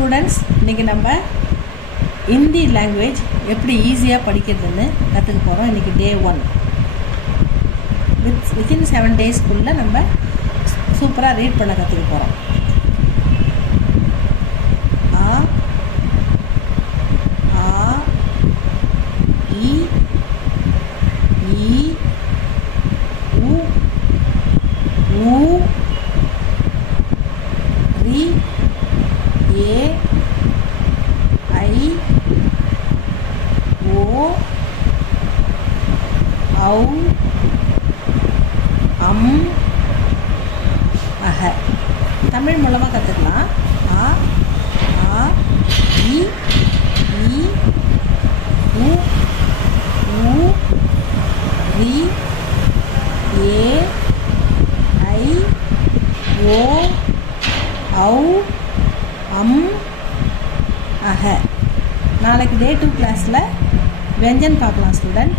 Students, இன்றைக்கி நம்ம Hindi language எப்படி ஈஸியாக படிக்கிறதுன்னு கற்றுக்க போகிறோம். இன்றைக்கி டே 1. வித்தின் 7 டேஸ்க்குள்ளே நம்ம சூப்பராக ரீட் பண்ண கற்றுக்க போகிறோம். ஆ ஆ இ ஈ உ ஊ ரி ஏ ஐ ஓ ஔ அம் அஹ. தமிழ் மூலமாக கற்றுக்கலாம். ஆ ஆ இ ஈ உ ஊ ரி ஏ ஐ ஓ ஔ அம் அஹ. நாளைக்கு டே 2 கிளாஸில் வெஞ்சன் பார்க்கலாம் ஸ்டூடெண்ட்.